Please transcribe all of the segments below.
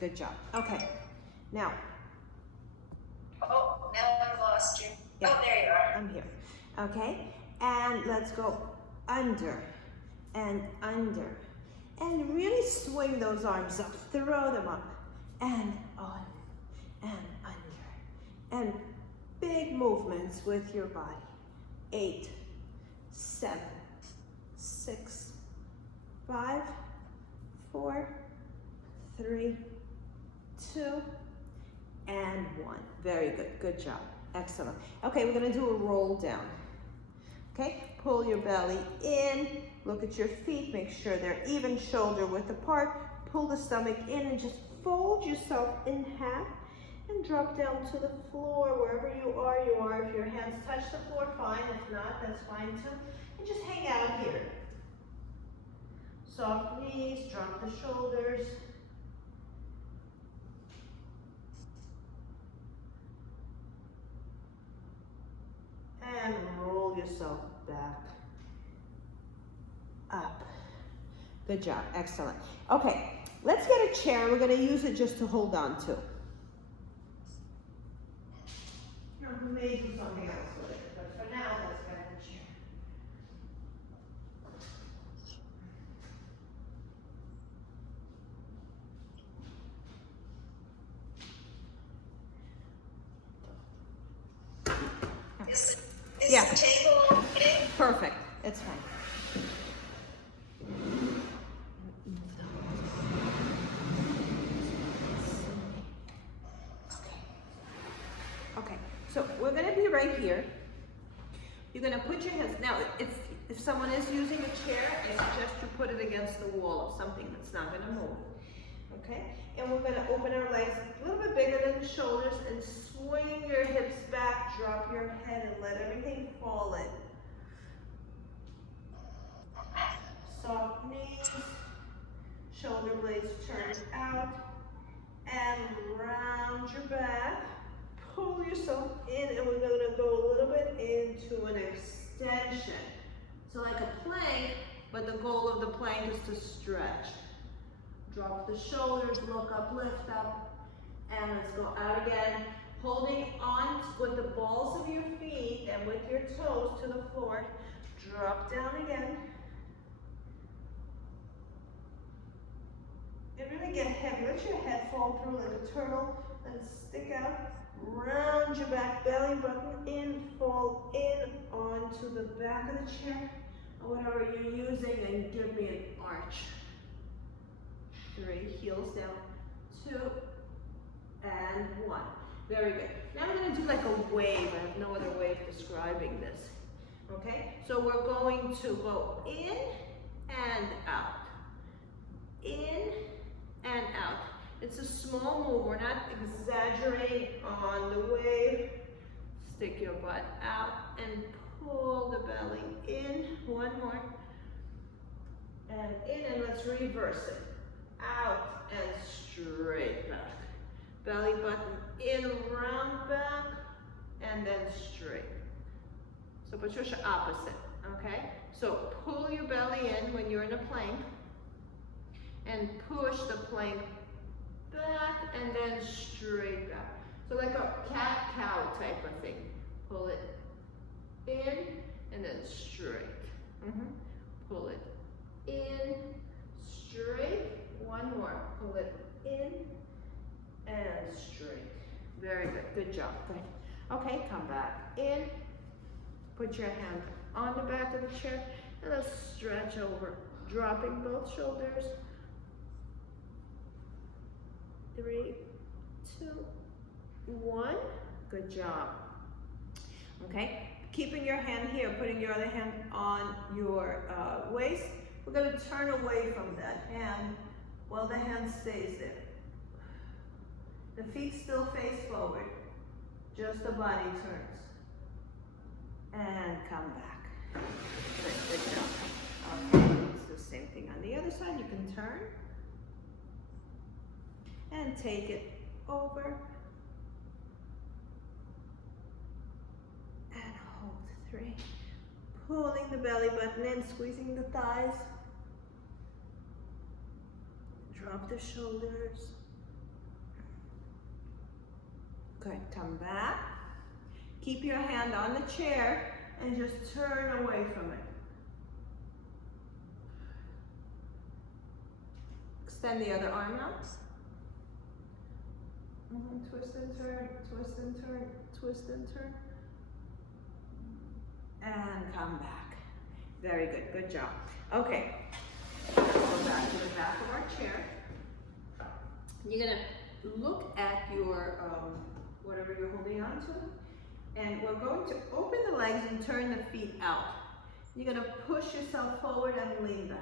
good job. Okay, now. Oh, now I've lost you. Yeah, oh, there you are. I'm here. Okay, and let's go under and under. And really swing those arms up, throw them up, and on, and under. And big movements with your body. 8, 7, 6, 5, 4, 3, 2, and 1. Very good, good job, excellent. Okay, we're gonna do a roll down. Okay, pull your belly in, look at your feet, make sure they're even shoulder width apart, pull the stomach in and just fold yourself in half and drop down to the floor. Wherever you are. If your hands touch the floor, fine. If not, that's fine too. And just hang out here. Soft knees, drop the shoulders. And roll yourself back up. Good job, excellent. Okay, let's get a chair. We're gonna use it just to hold on to. We may do something else with it, but for now, let's get a chair. Is Yeah. the table okay? Perfect, it's fine. Okay, so we're gonna be right here. You're gonna put your hands, now if someone is using a chair, I suggest you put it against the wall of something that's not gonna move. Okay, and we're gonna open our legs a little bit bigger than the shoulders and swing your hips back, drop your head and let everything fall in. Soft knees, shoulder blades turned out, and round your back. Pull yourself in, and we're gonna go a little bit into an extension. So like a plank, but the goal of the plank is to stretch. Drop the shoulders, look up, lift up, and let's go out again. Holding on with the balls of your feet and with your toes to the floor. Drop down again. And really get heavy. Let your head fall through like a turtle and stick out. Round your back, belly button in, fall in onto the back of the chair, or whatever you're using, and give me an arch. 3, heels down, 2, and 1. Very good. Now I'm going to do like a wave. I have no other way of describing this. Okay, so we're going to go in and out. In and out. It's a small move. We're not exaggerating on the wave. Stick your butt out and pull the belly in. One more. And in, and let's reverse it. Out and straight back. Belly button in, round back, and then straight. So Patricia, opposite, okay? So pull your belly in when you're in a plank, and push the plank back, and then straight back. So like a cat-cow type of thing. Pull it in, and then straight. Pull it in, straight. One more. Pull it in and straight. Very good. Good job. Good. Okay, come back in. Put your hand on the back of the chair and let's stretch over, dropping both shoulders. 3, 2, 1. Good job. Okay, keeping your hand here, putting your other hand on your waist. We're going to turn away from that hand while the hand stays there. The feet still face forward, just the body turns. And come back. Good job. Okay, it's the same thing on the other side. You can turn and take it over and hold. 3. Pulling the belly button in, squeezing the thighs. Drop the shoulders. Good, come back. Keep your hand on the chair and just turn away from it. Extend the other arm now. Twist and turn, twist and turn, twist and turn. And come back. Very good, good job. Okay, go back to the back of our chair. You're gonna look at your, whatever you're holding on to, and we're going to open the legs and turn the feet out. You're gonna push yourself forward and lean back.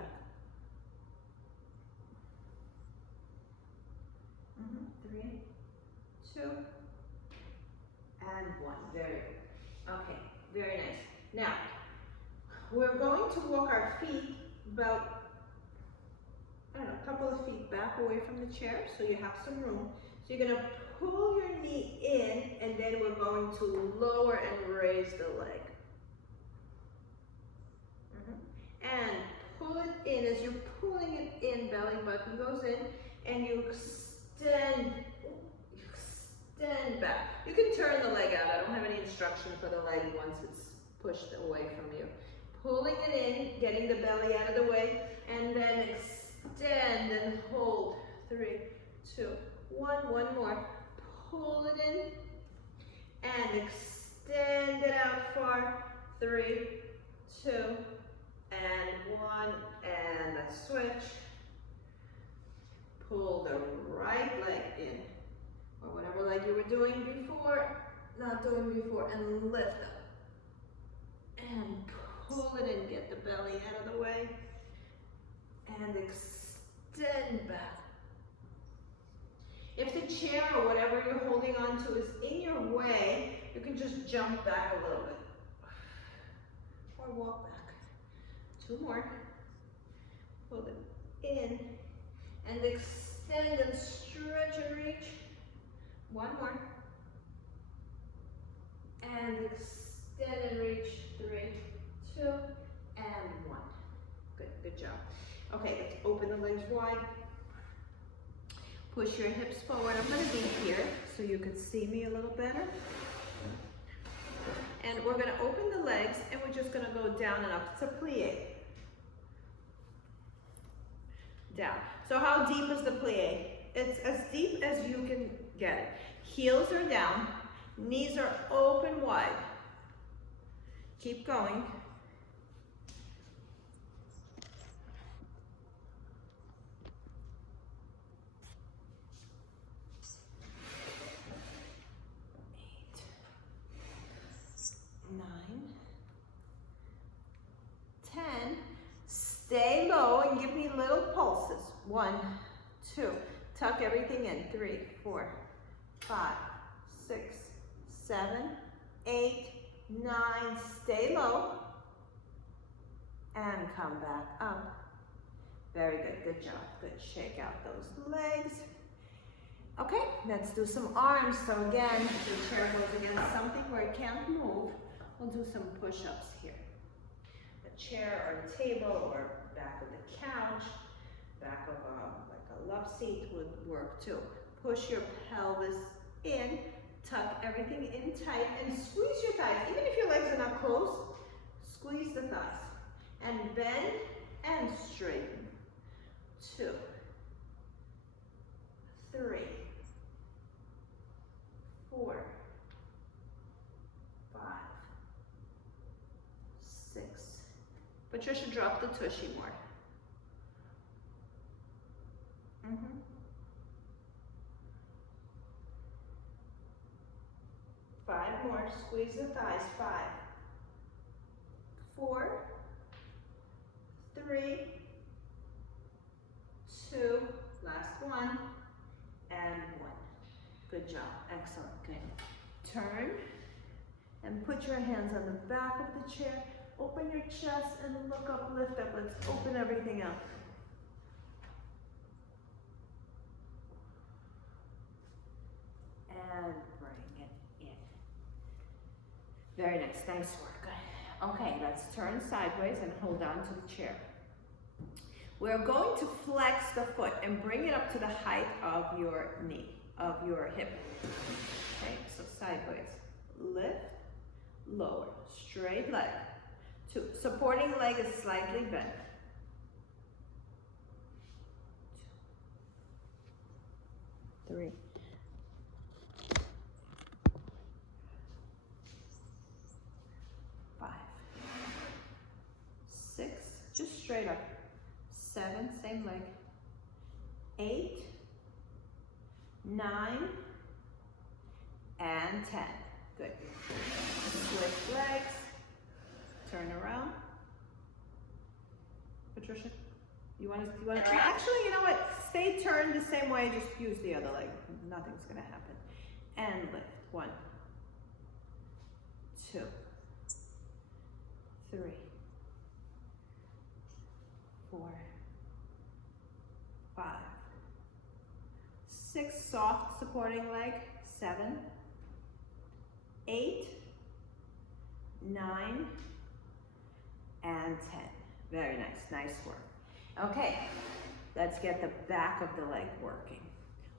3, 2, and 1. Very good. Okay, very nice. Now, we're going to walk our feet about, I don't know, a couple of feet back away from the chair so you have some room. So you're going to pull your knee in, and then we're going to lower and raise the leg. And pull it in. As you're pulling it in, belly button goes in, and you extend back. You can turn the leg out. I don't have any instruction for the leg once it's pushed away from you. Pulling it in, getting the belly out of the way, and then extend and hold. 3, 2, 1. One more. Pull it in and extend it out far. 3, 2, and 1, and a switch. Pull the right leg in, or whatever leg you were doing before, not doing before, and lift up. And pull it in, get the belly out of the way, and extend back. If the chair or whatever you're holding on to is in your way, you can just jump back a little bit, or walk back. 2 more. Pull it in, and extend and stretch and reach. 1 more. And extend and reach. 3, 2, and 1. Good, good job. Okay, let's open the legs wide. Push your hips forward. I'm gonna be here so you can see me a little better. And we're gonna open the legs, and we're just gonna go down and up. It's a plie. Down. So how deep is the plie? It's as deep as you can get it. Heels are down, knees are open wide. Keep going. Stay low and give me little pulses. 1, 2. Tuck everything in. 3, 4, 5, 6, 7, 8, 9. Stay low. And come back up. Very good. Good job. Good. Shake out those legs. Okay, let's do some arms. So again, the chair goes against something where it can't move. We'll do some push-ups here. A chair or a table or back of the couch, back of like a love seat would work too. Push your pelvis in, tuck everything in tight, and squeeze your thighs. Even if your legs are not closed, squeeze the thighs. And bend and straighten. 2, 3, 4, 5, 6. Patricia, drop the tushy more. 5 more. Squeeze the thighs. 5, 4, 3, 2, last one, and 1. Good job. Excellent. Good. Turn and put your hands on the back of the chair. Open your chest and look up, lift up. Let's open everything up. And bring it in. Very nice. Nice work. Good. Okay, let's turn sideways and hold on to the chair. We're going to flex the foot and bring it up to the height of your knee, of your hip. Okay, so sideways, lift, lower, straight leg. 2, supporting leg is slightly bent. 2, 3, 5, 6, just straight up. 7, same leg. 8, 9, and 10. Good. Switch legs. Turn around. Patricia, you want to, actually, you know what? Stay turned the same way, just use the other leg. Nothing's going to happen. And lift. 1, 2, 3, 4, 5, 6, soft supporting leg. 7, 8, 9, and 10. Very nice, nice work. Okay, let's get the back of the leg working.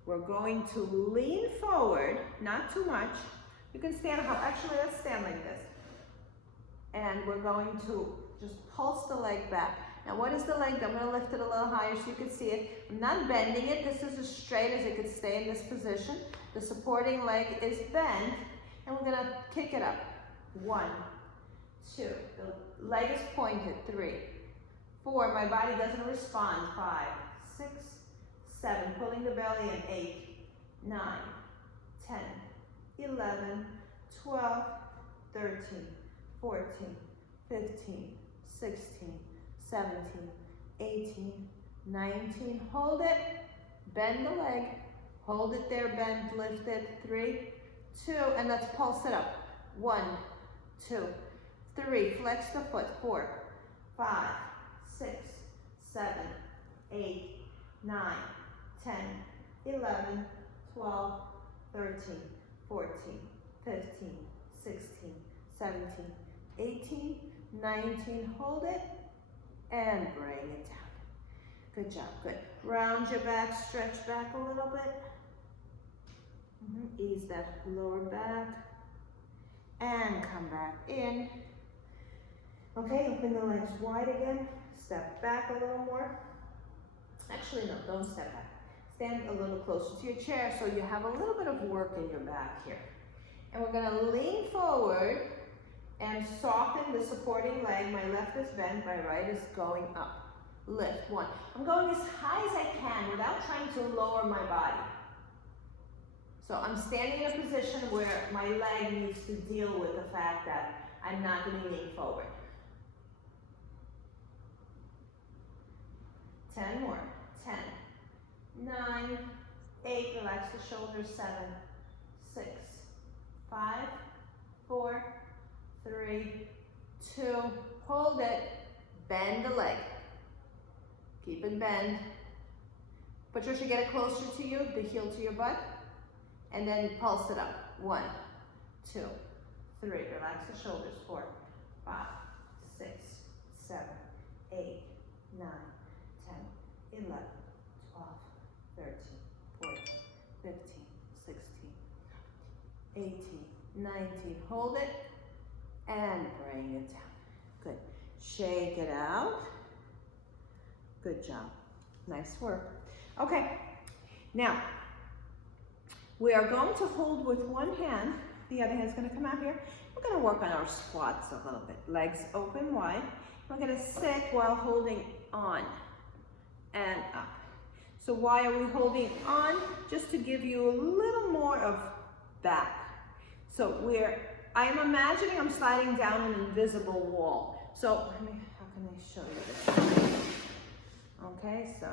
We're going to lean forward, not too much. You can stand up, actually let's stand like this. And we're going to just pulse the leg back. Now what is the leg? I'm gonna lift it a little higher so you can see it. I'm not bending it, this is as straight as it could stay in this position. The supporting leg is bent, and we're gonna kick it up. 1, 2, the leg is pointed. 3, 4, my body doesn't respond. 5, 6, 7, pulling the belly in. 8, 9, 10, 11, 12, 13, 14, 15, 16, 17, 18, 19, hold it, bend the leg, hold it there, bend, lift it. 3, 2, and let's pulse it up. 1, 2, 3, flex the foot. 4, 5, 6, 7, 8, 9, 10, 11, 12, 13, 14, 15, 16, 17, 18, 19, hold it, and bring it down. Good job, good. Round your back, stretch back a little bit. Ease that lower back, and come back in. Okay, open the legs wide again. Step back a little more. Actually, no, don't step back. Stand a little closer to your chair so you have a little bit of work in your back here. And we're gonna lean forward and soften the supporting leg. My left is bent, my right is going up. Lift. 1. I'm going as high as I can without trying to lower my body. So I'm standing in a position where my leg needs to deal with the fact that I'm not leaning forward. 10 more. 10, 9, 8, relax the shoulders. 7, 6, 5, 4, 3, 2, hold it, bend the leg. Keep it bent. Patricia, get it closer to you, the heel to your butt, and then pulse it up. 1, 2, 3, relax the shoulders. 4, 5, 6, 7, 8, 9, 10, 11, 12, 13, 14, 15, 16, 18, 19. Hold it and bring it down. Good. Shake it out. Good job. Nice work. Okay. Now, we are going to hold with one hand. The other hand's going to come out here. We're going to work on our squats a little bit. Legs open wide. We're going to sit while holding on and up. So why are we holding on? Just to give you a little more of back. So I'm imagining I'm sliding down an invisible wall. So how can I show you this? Okay, so,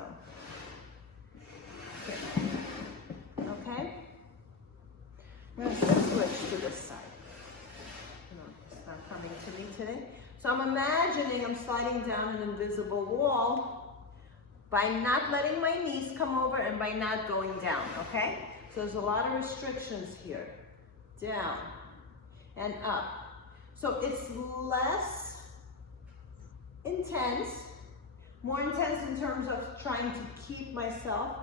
okay. I'm going to switch to this side. No, it's not coming to me today. So I'm imagining I'm sliding down an invisible wall by not letting my knees come over and by not going down, okay? So there's a lot of restrictions here. Down and up. So it's less intense, more intense in terms of trying to keep myself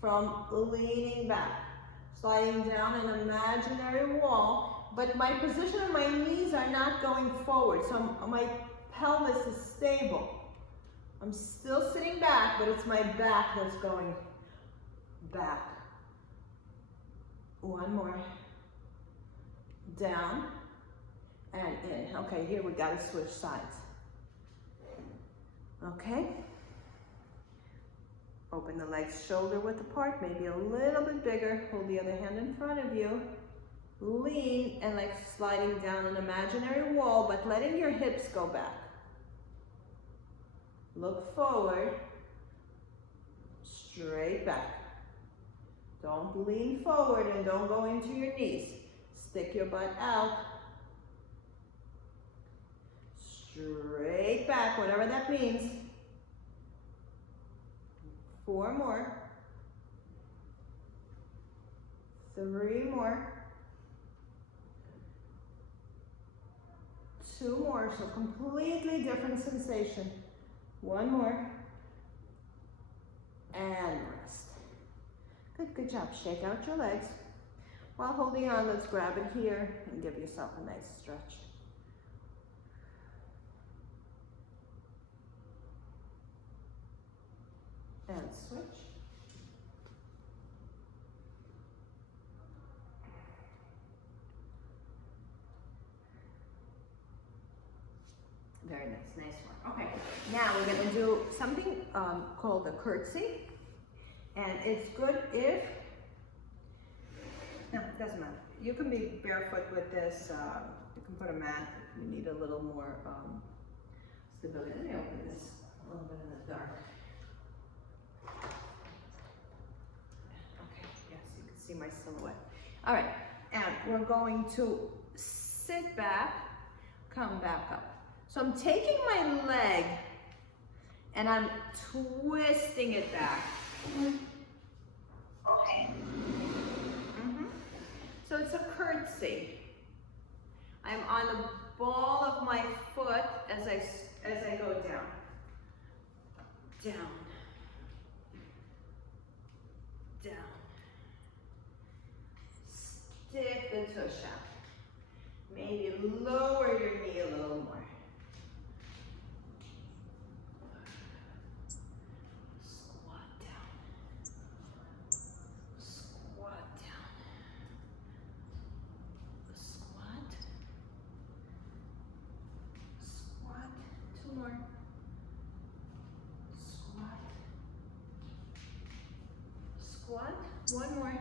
from leaning back. sliding down an imaginary wall, but my position of my knees are not going forward, so my pelvis is stable. I'm still sitting back, but it's my back that's going back. One more. Down and in. Okay, here we gotta switch sides. Okay. Open the legs shoulder width apart, maybe a little bit bigger. Hold the other hand in front of you. Lean and like sliding down an imaginary wall, but letting your hips go back. Look forward, straight back. Don't lean forward and don't go into your knees. Stick your butt out. Straight back, whatever that means. 4 more. 3 more. 2 more, so completely different sensation. 1 more. And rest. Good job. Shake out your legs. While holding on, let's grab it here and give yourself a nice stretch. And switch. Very nice, nice work. Okay, now we're gonna do something called a curtsy. And it's good if, no, it doesn't matter. You can be barefoot with this. You can put a mat if you need a little more stability. Let me open this a little bit in the dark. Okay, yes, you can see my silhouette. All right, and we're going to sit back, come back up. So I'm taking my leg and I'm twisting it back. Okay. So it's a curtsy. I'm on the ball of my foot as I go down. Down. Down. Stick the tush out. Maybe lower your knee a little more. Squat, 1 more.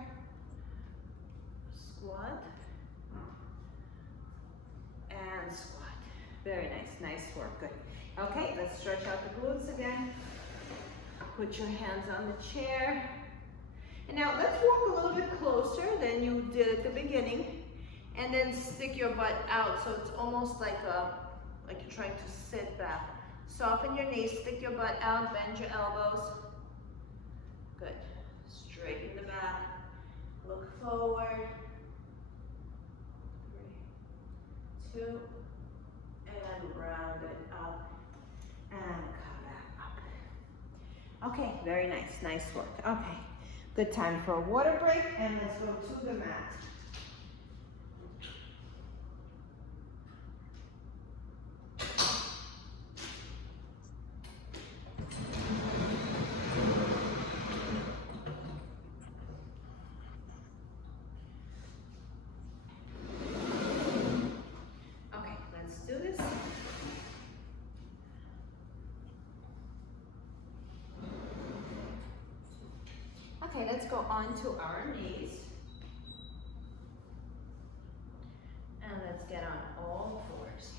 Squat. And squat. Very nice, nice work, good. Okay, let's stretch out the glutes again. Put your hands on the chair. And now let's walk a little bit closer than you did at the beginning. And then stick your butt out so it's almost like you're trying to sit back. Soften your knees, stick your butt out, bend your elbows. Good. Straighten the back. Look forward. 3, 2, and round it up. And come back up. Okay, very nice, nice work. Okay, good time for a water break, and let's go to the mat. Okay, let's go on to our knees. And let's get on all fours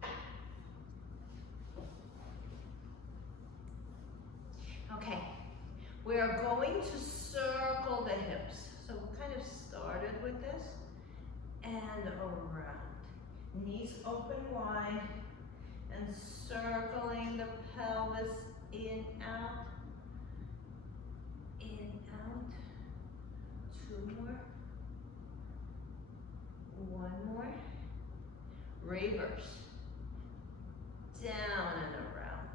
here. Okay, we are going to circle the hips. So we kind of started with this and around. Knees open wide and circling the pelvis in, out, in, out. 2 more. 1 more. Reverse. Down and around.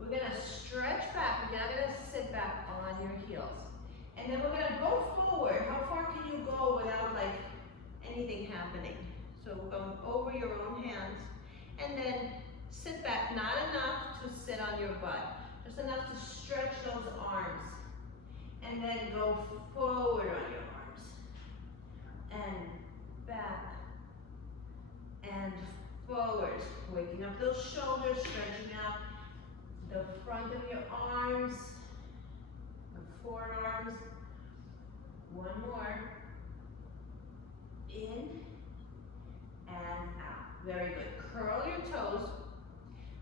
We're gonna stretch back. We're not gonna sit back on your heels. And then we're gonna go forward. How far can you go without like anything happening? So we're going over your own hands. And then sit back, not enough to sit on your butt. Just enough to stretch those arms. And then go forward on your arms. And back. And forward. Waking up those shoulders, stretching out the front of your arms, the forearms. One more. In and out. Very good. Curl your toes.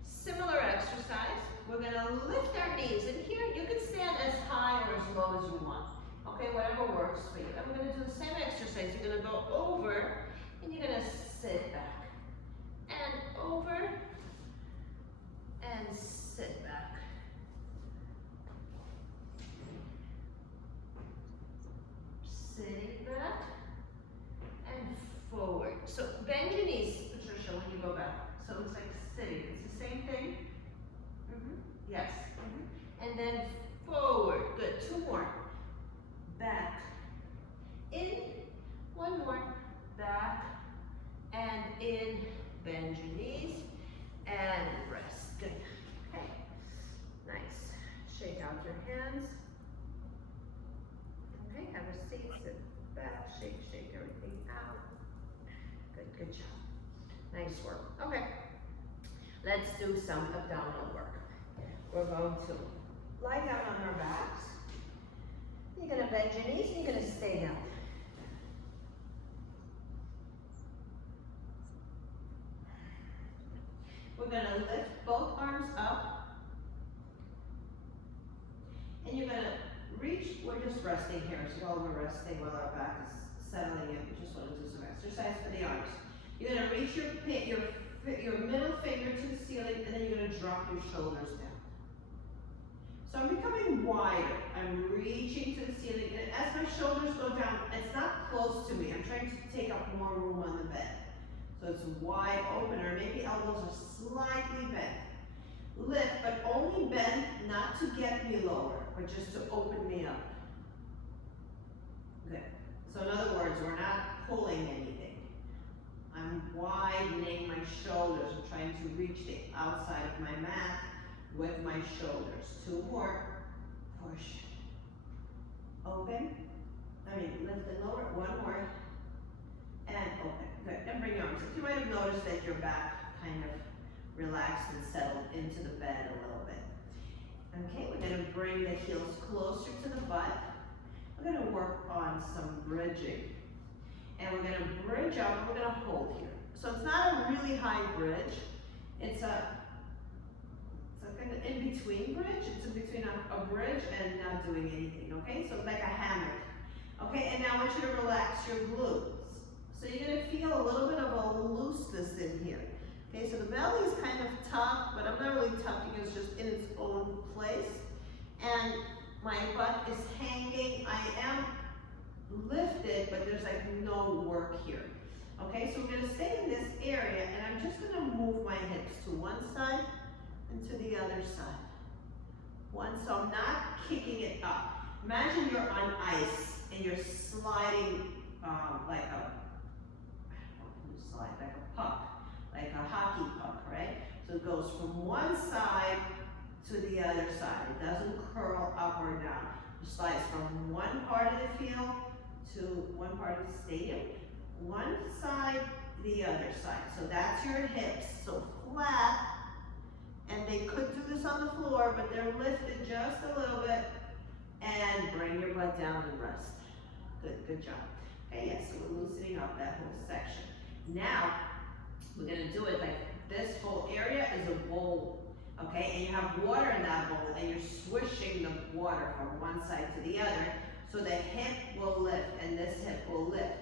Similar exercise. We're going to lift our knees. And here you can stand as high or as low as you want. Okay, whatever works for you. And we're going to do the same exercise. You're going to go over and you're going to sit back. And over and sit back. Sitting back and forward. So bend your knees, Patricia, when you go back. So it's like sitting. It's the same thing. Yes. And then forward. Good. Two more. Back. In. One more. Back. And in. Bend your knees. And rest. Good. Okay. Nice. Shake out your hands. Okay. Have a seat. Sit back. Shake everything out. Good job. Nice work. Okay. Let's do some abdominal work. We're going to lie down on our backs. You're going to bend your knees and you're going to stay down. We're going to lift both arms up. And you're going to reach, we're just resting here. So while we're resting, while our back is settling in, we just want to do some exercise for the arms. You're going to reach your middle finger to the ceiling, and then you're going to drop your shoulders down. So I'm becoming wider. I'm reaching to the ceiling, and as my shoulders go down, it's not close to me. I'm trying to take up more room on the bed. So it's wide open, or maybe elbows are slightly bent. Lift, but only bend, not to get me lower, but just to open me up. Good. So in other words, we're not pulling anything. I'm widening my shoulders. I'm trying to reach the outside of my mat with my shoulders. Two more. Push. Open. Lift and lower. One more. And open. Good. And bring your arms up. You might have noticed that your back kind of relaxed and settled into the bed a little bit. Okay, we're going to bring the heels closer to the butt. We're going to work on some bridging. And we're going to bridge up, and we're going to hold here. So it's not a really high bridge. It's a kind of in-between bridge. It's in between a bridge and not doing anything, okay? So it's like a hammock. Okay, and now I want you to relax your glutes. So you're going to feel a little bit of a looseness in here. Okay, so the belly is kind of tucked, but I'm not really tucking, it's just in its own place. And my butt is hanging. I am lifted, but there's like no work here. Okay, so we're going to stay in this area, and I'm just going to move my hips to one side and to the other side. So I'm not kicking it up. Imagine you're on ice and you're sliding like a puck, like a hockey puck, right? So it goes from one side to the other side. It doesn't curl up or down. It slides from one part of the field to one part of the stadium, one side, the other side. So that's your hips, so flat, and they could do this on the floor, but they're lifted just a little bit, and bring your butt down and rest. Good job. Okay, yes, so we're loosening up that whole section. Now, we're gonna do it like this whole area is a bowl, okay? And you have water in that bowl, and you're swishing the water from one side to the other, so the hip will lift, and this hip will lift.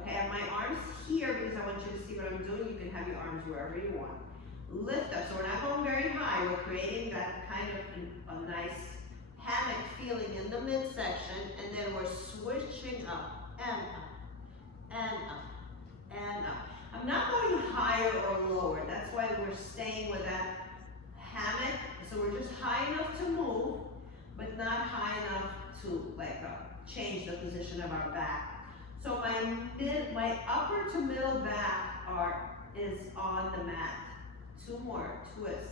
Okay, I have my arms here because I want you to see what I'm doing. You can have your arms wherever you want. Lift up, so we're not going very high. We're creating that kind of a nice hammock feeling in the midsection, and then we're swishing up, and up, and up, and up. I'm not going higher or lower. That's why we're staying with that hammock. So So we're just high enough to move, but not high enough to like change the position of our back. So my upper to middle back is on the mat. Two more, twist.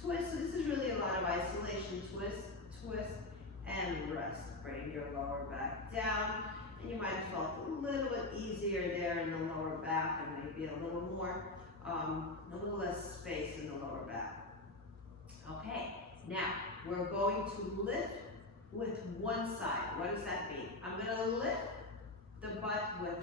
Twist, so this is really a lot of isolation. Twist, twist, and rest. Bring your lower back down. And you might have felt a little bit easier there in the lower back and maybe a little more, a little less space in the lower back. Okay, now we're going to lift with one side. What does that mean? I'm gonna lift the butt with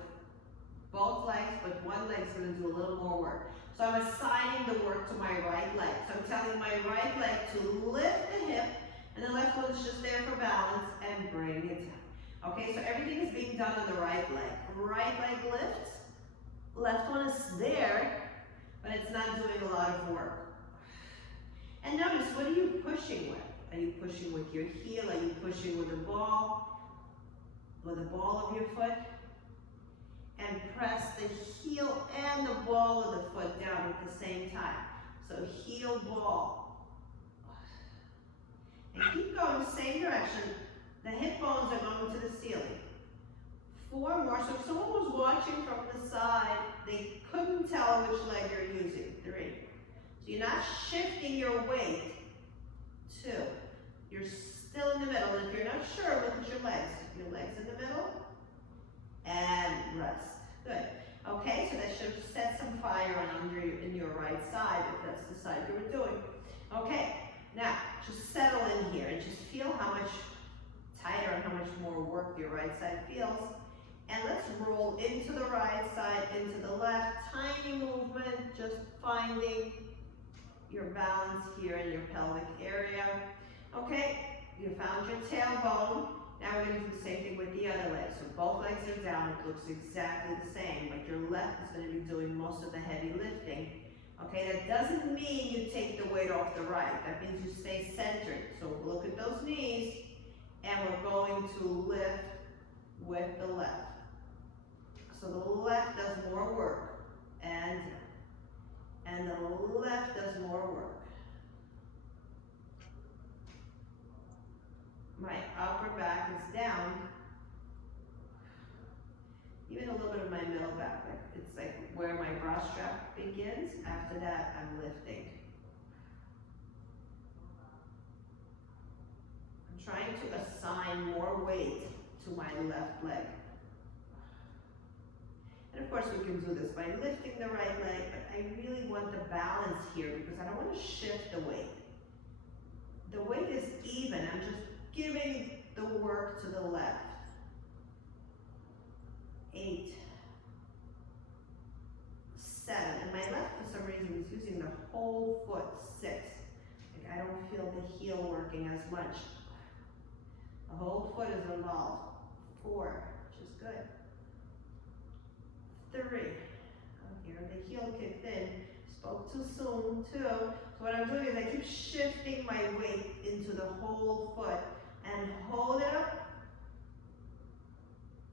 both legs, but one leg's gonna do a little more work. So I'm assigning the work to my right leg. So I'm telling my right leg to lift the hip, and the left one is just there for balance and bring it down. Okay, so everything is being done on the right leg. Right leg lifts, left one is there, but it's not doing a lot of work. And notice, what are you pushing with? Are you pushing with your heel? Are you pushing with the ball of your foot? And press the heel and the ball of the foot down at the same time. So heel, ball. And keep going, same direction. The hip bones are going to the ceiling. 4 more. So if someone was watching from the side, they couldn't tell which leg you're using. 3. So you're not shifting your weight. 2. You're still in the middle. And if you're not sure, look at your legs. Your legs in the middle. And rest. Good. Okay, so that should have set some fire in your right side if that's the side you were doing. Okay, now just settle in here and just feel how much tighter and how much more work your right side feels. And let's roll into the right side, into the left. Tiny movement, just finding your balance here in your pelvic area. Okay, you found your tailbone. Now we're going to do the same thing with the other leg. So both legs are down. It looks exactly the same, but your left is going to be doing most of the heavy lifting. Okay, that doesn't mean you take the weight off the right. That means you stay centered. So look at those knees, and we're going to lift with the left. So the left does more work, and the left does more work. My upper back is down. Even a little bit of my middle back. It's like where my bra strap begins. After that, I'm lifting. I'm trying to assign more weight to my left leg. And of course, we can do this by lifting the right leg, but I really want the balance here because I don't want to shift the weight. The weight is even. I'm just giving the work to the left. 8, 7, and my left for some reason is using the whole foot. 6, like I don't feel the heel working as much. The whole foot is involved. 4, which is good. 3, here the heel kicked in. Spoke too soon. 2. So what I'm doing is I keep shifting my weight into the whole foot. And hold it up,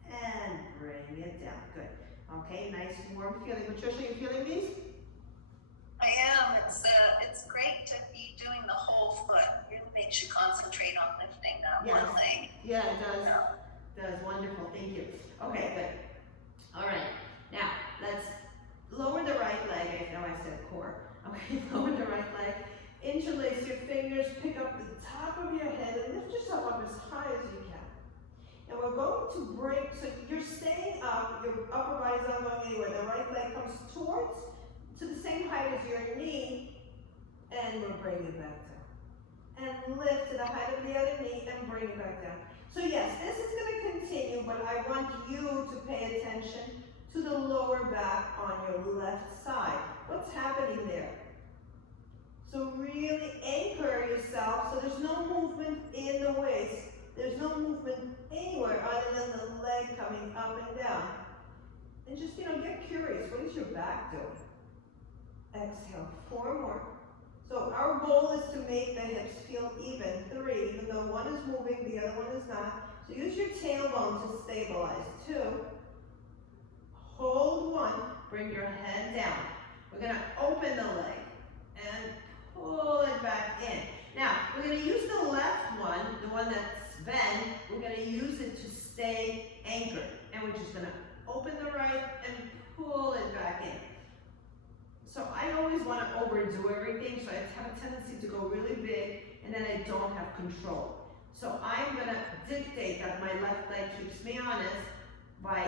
and bring it down. Good. Okay, nice warm feeling. Patricia, you feeling these? I am. It's great to be doing the whole foot. It really makes you concentrate on lifting one leg. Yeah, it does. It does. Wonderful. Thank you. Okay, good. All right. Now, let's lower the right leg. I know I said core. Okay, lower the right leg. Interlace your fingers, pick up the top of your head and lift yourself up as high as you can. And we're going to bring, so you're staying up, your upper body's not going anywhere. The right leg comes towards, to the same height as your knee, and we'll bring it back down. And lift to the height of the other knee and bring it back down. So yes, this is going to continue, but I want you to pay attention to the lower back on your left side. What's happening there? So really anchor yourself so there's no movement in the waist. There's no movement anywhere other than the leg coming up and down. And just, get curious. What is your back doing? Exhale. 4 more. So our goal is to make the hips feel even. 3, even though one is moving, the other one is not. So use your tailbone to stabilize. 2. Hold 1. Bring your head down. We're going to open the leg and pull it back in. Now, we're gonna use the left one, the one that's bent, we're gonna use it to stay anchored. And we're just gonna open the right and pull it back in. So I always wanna overdo everything, so I have a tendency to go really big, and then I don't have control. So I'm gonna dictate that my left leg keeps me honest by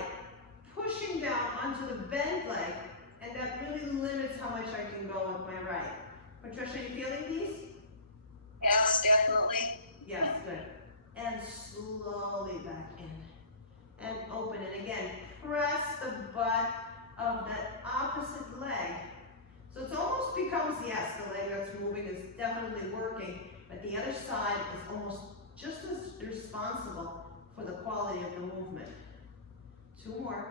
pushing down onto the bent leg, and that really limits how much I can go with my right. Patricia, are you feeling these? Yes, definitely. Yes, good. And slowly back in. And open it again. Press the butt of that opposite leg. So it almost becomes, yes, the leg that's moving is definitely working, but the other side is almost just as responsible for the quality of the movement. 2 more.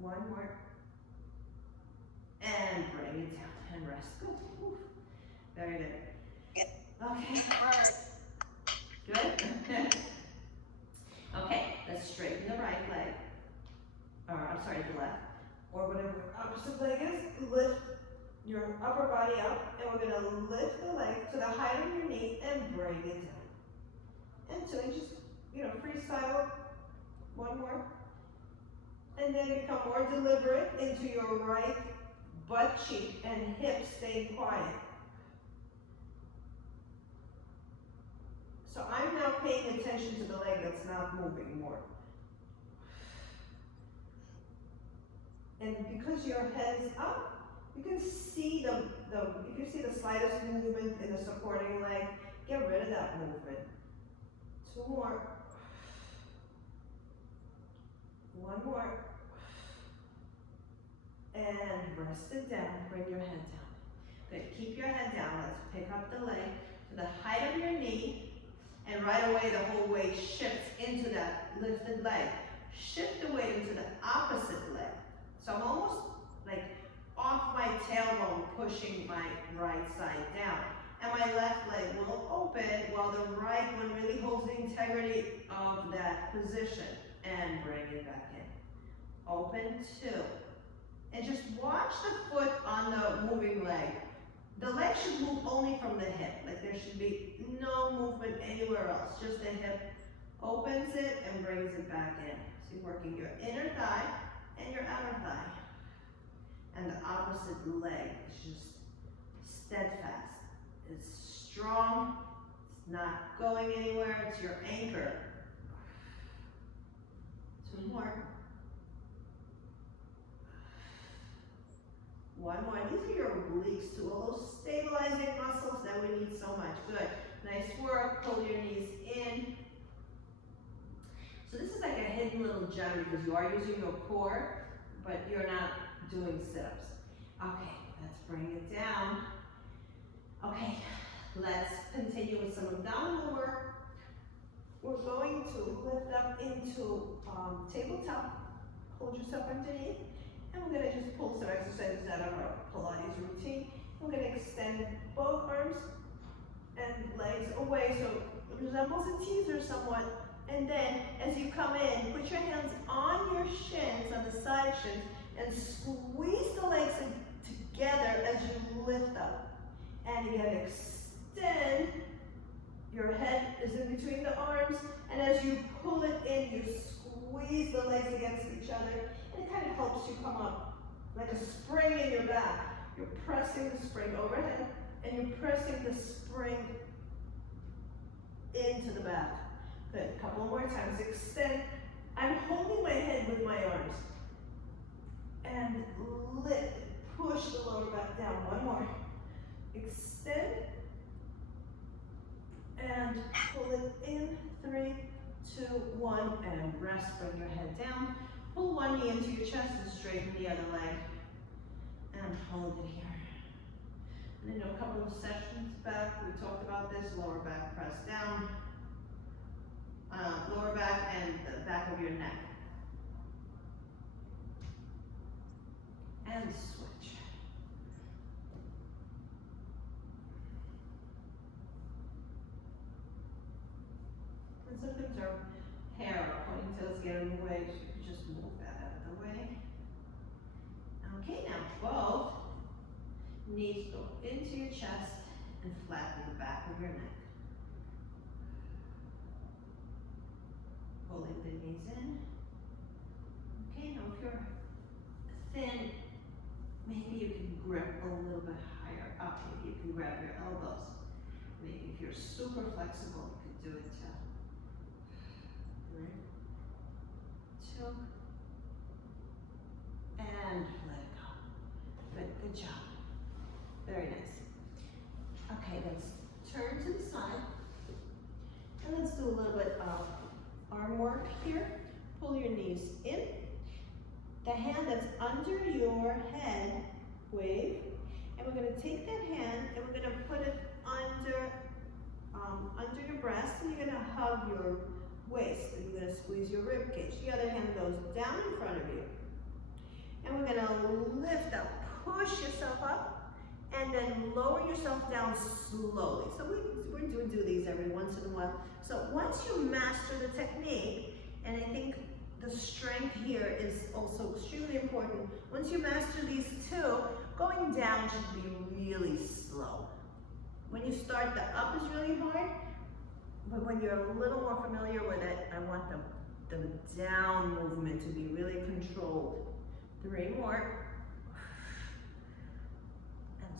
1 more. And bring it down and rest. Good. Oof. Very good. Okay. Good? Okay, let's straighten the right leg. Or, I'm sorry, the left. Or whatever opposite leg is. Lift your upper body up, and we're gonna lift the leg to the height of your knee and bring it down. And so you just, freestyle. 1 more. And then become more deliberate into your right butt cheek and hip staying quiet. So I'm now paying attention to the leg that's not moving more. And because your head is up, you can see if you see the slightest movement in the supporting leg, get rid of that movement. 2 more. 1 more. And rest it down, bring your head down. Good, keep your head down. Let's pick up the leg to the height of your knee, and right away the whole weight shifts into that lifted leg. Shift the weight into the opposite leg. So I'm almost like off my tailbone, pushing my right side down. And my left leg will open while the right one really holds the integrity of that position. And bring it back in. Open 2. And just watch the foot on the moving leg. The leg should move only from the hip. Like there should be no movement anywhere else. Just the hip opens it and brings it back in. So you're working your inner thigh and your outer thigh. And the opposite leg is just steadfast. It's strong. It's not going anywhere. It's your anchor. 2 more. 1 more. These are your obliques too, all those stabilizing muscles that we need so much. Good. Nice work. Pull your knees in. So this is like a hidden little gem because you are using your core, but you're not doing sit-ups. Okay, let's bring it down. Okay, let's continue with some abdominal work. We're going to lift up into tabletop. Hold yourself underneath. And we're going to just pull some exercises out of our Pilates routine. We're going to extend both arms and legs away so it resembles a teaser somewhat. And then as you come in, put your hands on your shins, on the side shins, and squeeze the legs in together as you lift up. And again, extend. Your head is in between the arms, and as you pull it in, you squeeze the legs against each other, and it kind of helps you come up like a spring in your back. You're pressing the spring overhead, and you're pressing the spring into the back. Good, a couple more times. Extend. I'm holding my head with my arms. And lift, push the lower back down. 1 more. Extend. And pull it in, 3, 2, 1, and rest, bring your head down. Pull one knee into your chest and straighten the other leg. And hold it here. And then a couple of sessions back, we talked about this, lower back press down. Lower back and the back of your neck. And switch. And sometimes our hair, our ponytails get in the way, so you can just move that out of the way. Okay, now both Knees go into your chest and flatten the back of your neck. Pulling the knees in. Okay, now if you're thin, maybe you can grip a little bit higher up. Maybe you can grab your elbows. Maybe if you're super flexible, you could do it too. 3, 2, and let it go. Good job. Very nice. Okay, let's turn to the side. And let's do a little bit of arm work here. Pull your knees in. The hand that's under your head, wave. And we're gonna take that hand and we're gonna put it under your breast, and you're gonna hug your waist, and you're gonna squeeze your rib cage. The other hand goes down in front of you. And we're gonna lift up, push yourself up, and then lower yourself down slowly. So we do these every once in a while. So once you master the technique, and I think the strength here is also extremely important. Once you master these two, going down should be really slow. When you start, the up is really hard, but when you're a little more familiar with it, I want the down movement to be really controlled. 3 more. And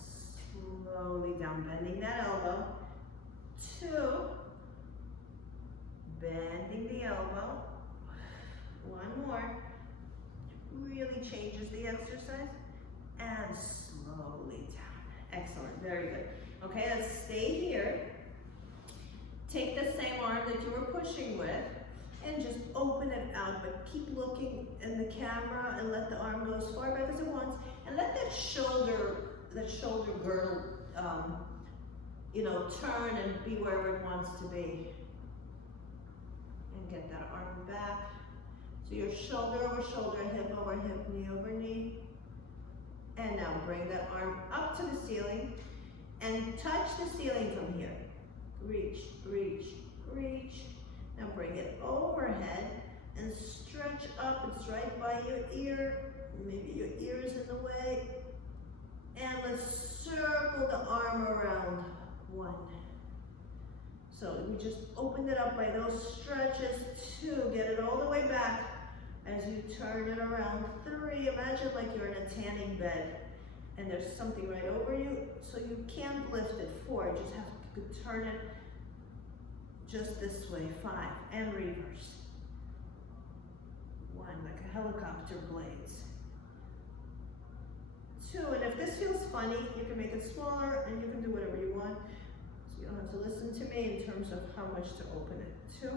slowly down, bending that elbow. 2. Bending the elbow. 1 more. Really changes the exercise. And slowly down. Excellent, very good. Okay, let's stay here. Take the same arm that you were pushing with and just open it out, but keep looking in the camera and let the arm go as far back as it wants, and let that shoulder girdle, turn and be wherever it wants to be. And get that arm back. So your shoulder over shoulder, hip over hip, knee over knee. And now bring that arm up to the ceiling and touch the ceiling from here. Reach, reach, reach. Now bring it overhead and stretch up. It's right by your ear. Maybe your ear is in the way. And let's circle the arm around. 1. So we just opened it up by those stretches. 2, get it all the way back as you turn it around. 3, imagine like you're in a tanning bed and there's something right over you, so you can't lift it. 4, you just have to turn it just this way. 5, and reverse. 1, like a helicopter blades. 2, and if this feels funny, you can make it smaller and you can do whatever you want. So you don't have to listen to me in terms of how much to open it. 2.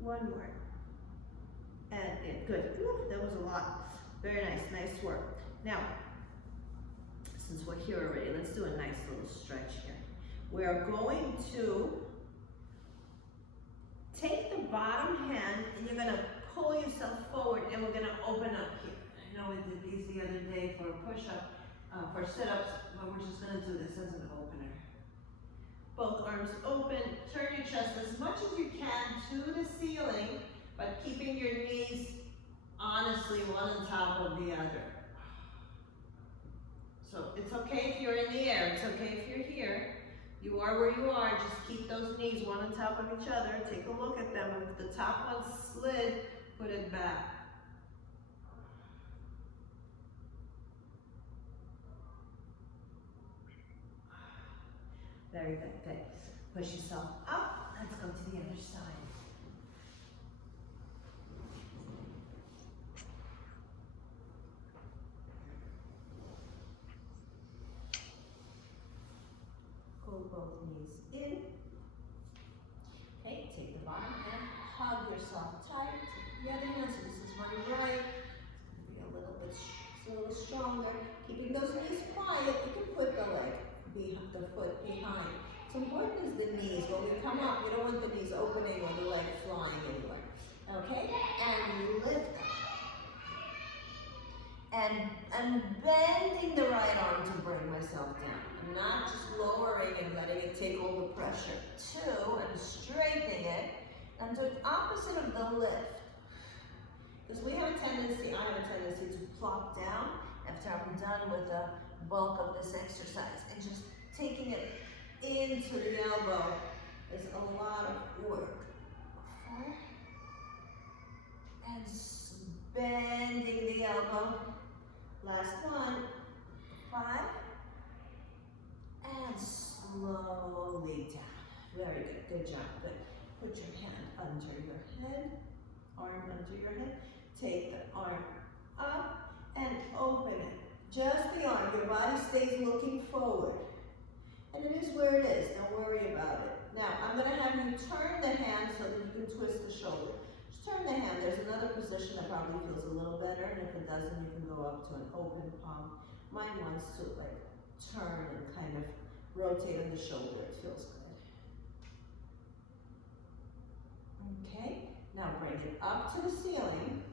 1 more. And in. Good. Woo, that was a lot. Very nice. Nice work. Now, since we're here already, let's do a nice little stretch here. We are going to take the bottom hand and you're going to pull yourself forward, and we're going to open up here. I know we did these the other day for a push-up, for sit-ups, but we're just going to do this as an opener. Both arms open, turn your chest as much as you can to the ceiling, but keeping your knees honestly one on top of the other. So it's okay if you're in the air, it's okay if you're here. You are where you are, just keep those knees one on top of each other. Take a look at them. If the top one slid, put it back. Very good, good. Push yourself up. Let's go to the other side. Pull both knees in. Okay, take the bottom hand, hug yourself tight. Take the other hand, so this is my right. It's going to be a little stronger. Keeping those knees quiet, you can put the foot behind. What's important is the knees. When we come up, you don't want the knees opening or the leg flying anywhere. Okay? And lift up. And bending the right arm to bring myself down. Not just lowering and letting it take all the pressure. 2, and straightening it. And so it's opposite of the lift. Because we have a tendency, I have a tendency to plop down after I'm done with the bulk of this exercise. And just taking it into the elbow is a lot of work. 4. And bending the elbow. Last one. 5. And slowly down. Very good. Good job. Good. Put your hand under your head. Arm under your head. Take the arm up and open it. Just the arm. Your body stays looking forward. And it is where it is. Don't worry about it. Now, I'm going to have you turn the hand so that you can twist the shoulder. Just turn the hand. There's another position that probably feels a little better. And if it doesn't, you can go up to an open palm. Mine wants to like turn and kind of rotate on the shoulder. It feels good. Okay. Now bring it up to the ceiling.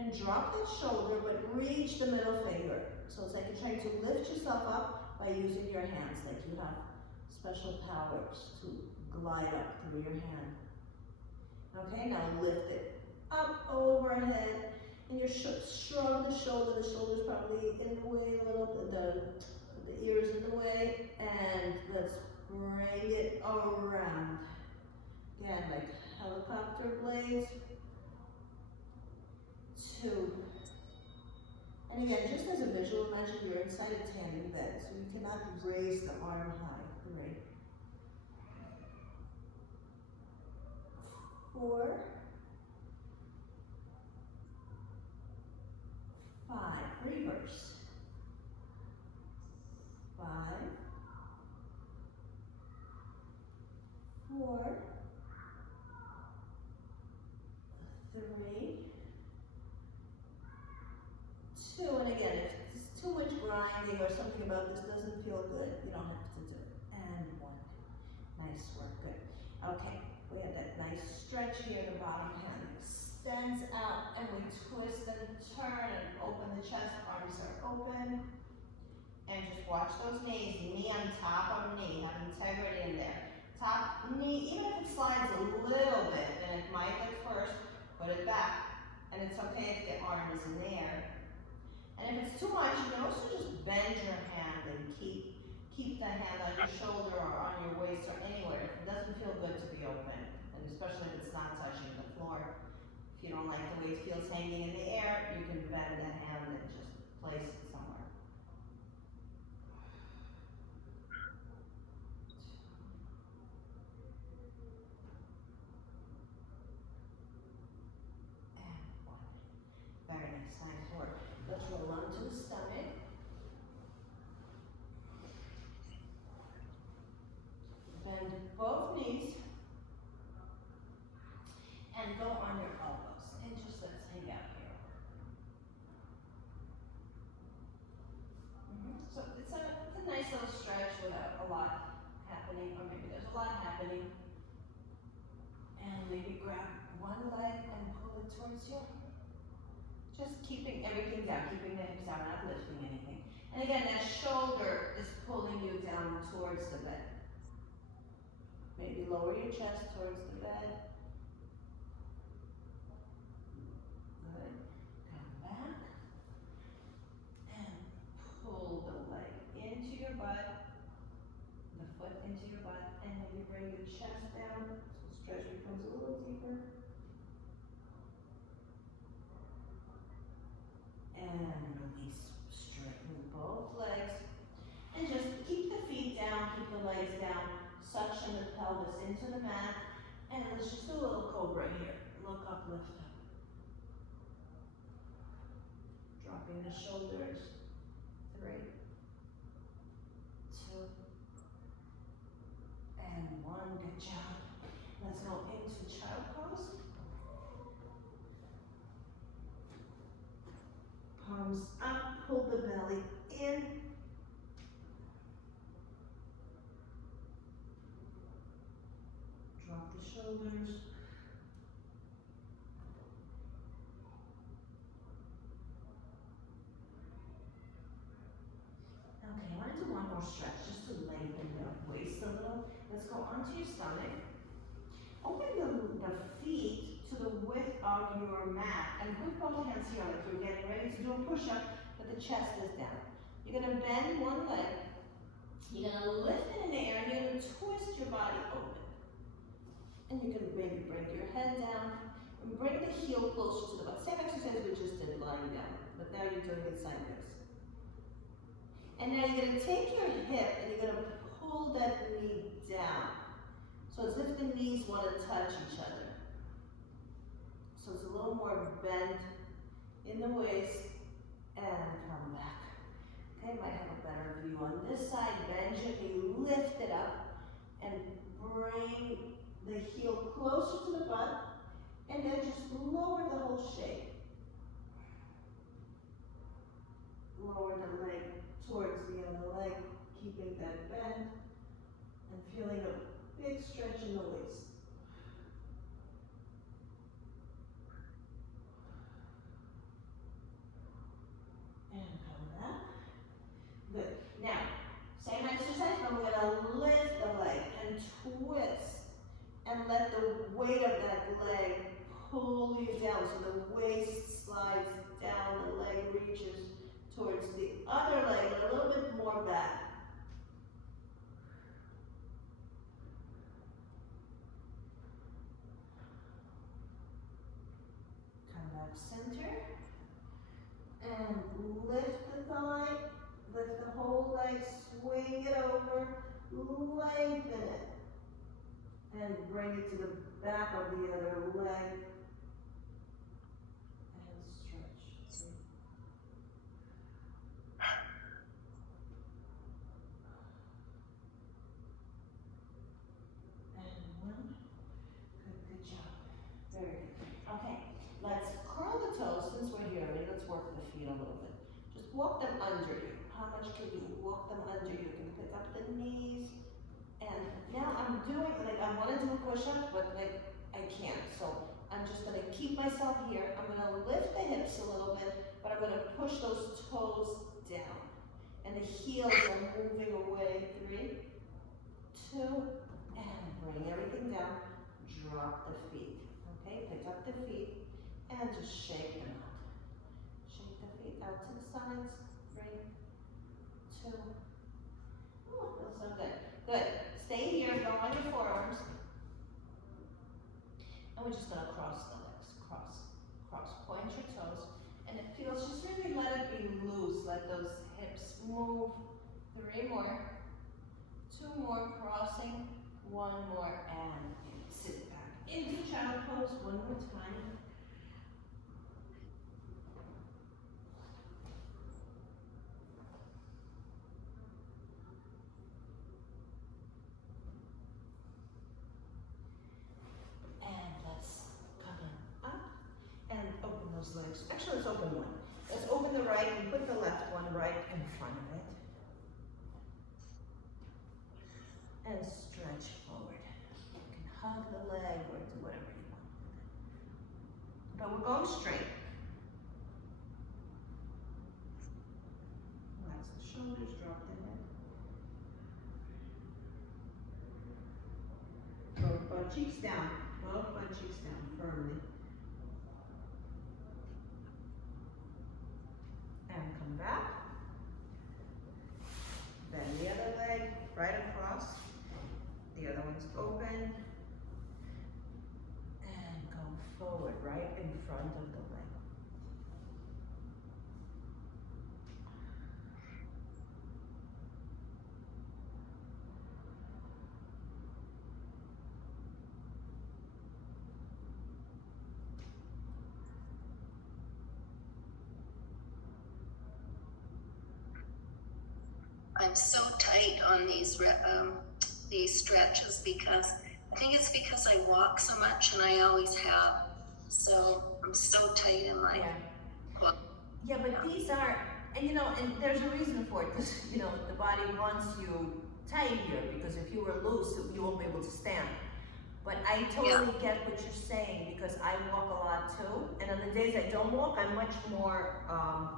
And drop that shoulder, but reach the middle finger. So it's like you're trying to lift yourself up by using your hands, like you have special powers to glide up through your hand. Okay, now lift it up overhead, and you shrug the shoulder's probably in the way a little bit, the ears in the way, and let's bring it around. Again, like helicopter blades. 2. And again, just as a visual, imagine you're inside a tanning bed, so you cannot raise the arm high. 3. 4. 5. Reverse. 5. 4. 3. 2, and again, if it's too much grinding or something about this doesn't feel good, you don't have to do it. And 1. Nice work, good. Okay, we have that nice stretch here. The bottom hand extends out, and we twist and turn and open the chest. Arms are open. And just watch those knees. Knee on top of knee. Have integrity in there. Top knee, even if it slides a little bit, and it might at first, put it back. And it's okay if the arm is in the air. And if it's too much, you can also just bend your hand and keep the hand on your shoulder or on your waist or anywhere. If it doesn't feel good to be open, and especially if it's not touching the floor. If you don't like the way it feels hanging in the air, you can bend the hand and just place it somewhere. And 1. Very nice, nice work. Let's roll onto the stomach. Bend both knees. And go on your elbows. And just let's hang out here. So it's a nice little stretch without a lot happening, or maybe there's a lot happening. And maybe grab one leg and pull it towards you. Just keeping everything down, keeping the hips down, not lifting anything. And again, that shoulder is pulling you down towards the bed. Maybe lower your chest towards the bed. Good. Come back. And pull the leg into your butt, the foot into your butt, and maybe bring the chest down so the stretch becomes a little deeper. And release, straighten both legs. And just keep the feet down, keep the legs down. Suction the pelvis into the mat. And let's just do a little cobra here. Look up, lift up. Dropping the shoulders. 3, 2, and 1. Good job. Let's go into child pose. Palms up, pull the belly in. Drop the shoulders. Okay, I want to do one more stretch just to lengthen the waist a little. Let's go onto your stomach. Open the feet to the width of your mat. And put both hands here like you're getting ready to do a push-up, but the chest is down. You're gonna bend one leg. You're gonna lift it in the air and you're gonna twist your body open. And you can maybe bring your head down and bring the heel closer to the butt. Same exercise we just did lying down, but now you're doing it sideways. And now you're gonna take your hip and you're gonna pull that knee down. So as if the knees wanna touch each other. So it's a little more bend in the waist and come back. Okay, might have a better view on this side. Bend your knee, lift it up, and bring the heel closer to the butt, and then just lower the whole shape. Lower the leg towards the other leg, keeping that bend, and feeling a big stretch in the waist. And come back. Good. Now, same exercise, but we're gonna lift the leg and twist. And let the weight of that leg pull you down. So the waist slides down, the leg reaches towards the other leg, a little bit more back. Come back center. And lift the thigh, lift the whole leg, swing it over, lengthen it. And bring it to the back of the other leg. And stretch. And one. Good job. Very good. Okay, let's curl the toes since we're here. Already. Let's work the feet a little bit. Just walk them under you. How much can you walk them under you? You can pick up the knees. And now I'm doing, like, I want to do a push-up, but like, I can't. So I'm just going to keep myself here. I'm going to lift the hips a little bit, but I'm going to push those toes down. And the heels are moving away. 3, 2, and bring everything down. Drop the feet. Okay, pick up the feet and just shake them out. Shake the feet out to the sides. 3, 2. Oh, feels so good. Good. Stay here, go on your forearms. And we're just gonna cross the legs. Cross, cross, point your toes. And it feels, just really let it be loose. Let those hips move. 3 more. 2 more, crossing. 1 more, and sit back into child pose one more time. Those legs. Actually, let's open one. Let's open the right and put the left one right in front of it. And stretch forward. You can hug the leg or do whatever you want with it. But we're going straight. Relax the shoulders, drop the head. Both butt cheeks down. Both butt cheeks down firmly. And come back. Bend the other leg right across. The other one's open. And go forward right in front of the leg. I'm so tight on these stretches because I think it's because I walk so much and I always have. So I'm so tight in my Yeah, but these are, and you know, and there's a reason for it, because you know, the body wants you tight here, because if you were loose, you won't be able to stand. But I totally get what you're saying, because I walk a lot too, and on the days I don't walk, I'm much more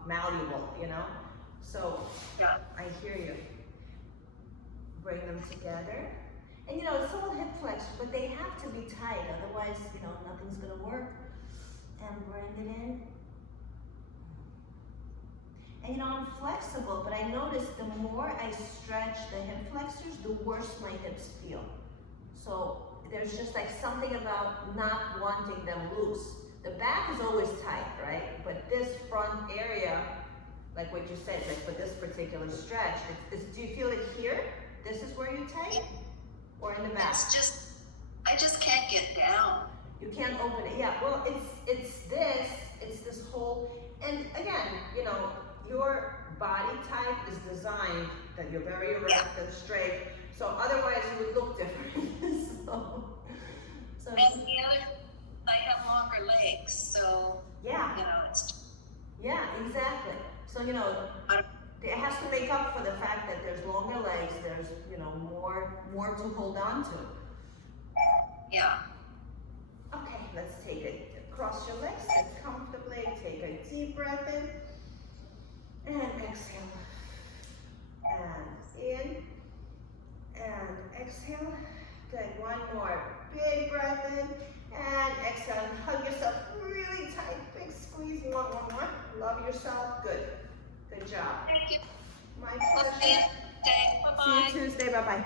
malleable, you know? So, I hear you. Bring them together. And you know, it's all hip flexors, but they have to be tight, otherwise, you know, nothing's gonna work. And bring it in. And you know, I'm flexible, but I notice the more I stretch the hip flexors, the worse my hips feel. So there's just like something about not wanting them loose. The back is always tight, right? But this front area, like what you said, like for this particular stretch, do you feel it here? This is where you tight? Or in the back? I just can't get down. You can't open it, yeah. Well, it's this whole, and again, you know, your body type is designed that you're very erect and straight, so otherwise you would look different. so And the other, I have longer legs, so, yeah, you know, it's, yeah, exactly. So, you know, it has to make up for the fact that there's longer legs, there's, you know, more to hold on to. yeah. Okay, let's take it. Cross your legs, sit comfortably, take a deep breath in, and exhale. And in, and exhale. Good, one more. Big breath in, and exhale. And hug yourself really tight, big squeeze. More. Love yourself, good. Good job. Thank you. My See you pleasure. Tuesday. Bye-bye. See you Tuesday, bye-bye.